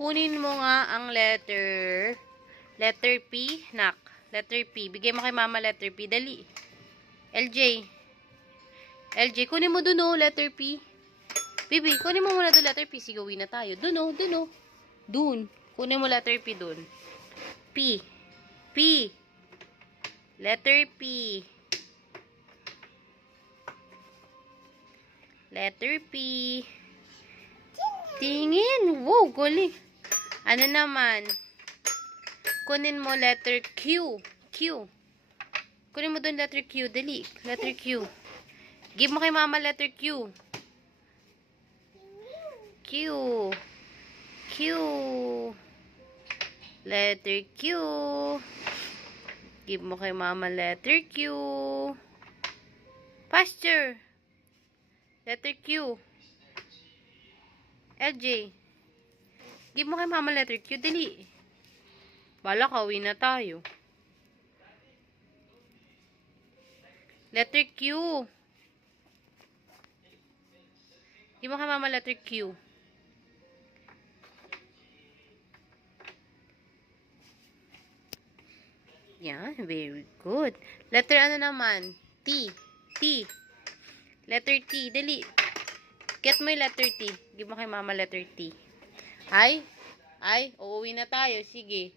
Kunin mo nga ang letter P, nak. Letter P. Bigay mo kay mama letter P. Dali. LJ. LJ, kunin mo dun, oh, letter P. Bibi, kunin mo muna dun letter P. Sige, uwi na tayo. Dun, oh, dun, oh. Dun. Kunin mo letter P dun. P. P. Letter P. Letter P. Tingin. Wow, galing. Ano naman? Kunin mo letter Q. Q. Kunin mo dun letter Q. Dali. Letter Q. Give mo kay mama letter Q. Q. Q. Letter Q. Give mo kay mama letter Q. Pasture. Letter Q. LJ. Give mo kay mama letter Q. Dali. Bala ka, uwi na tayo. Letter Q. Give mo kay mama letter Q. Yan, very good. Letter ano naman? T. T. Letter T. Dali. Get mo yung letter T. Give mo kay mama letter T. Ay. Uuwi na tayo. Sige.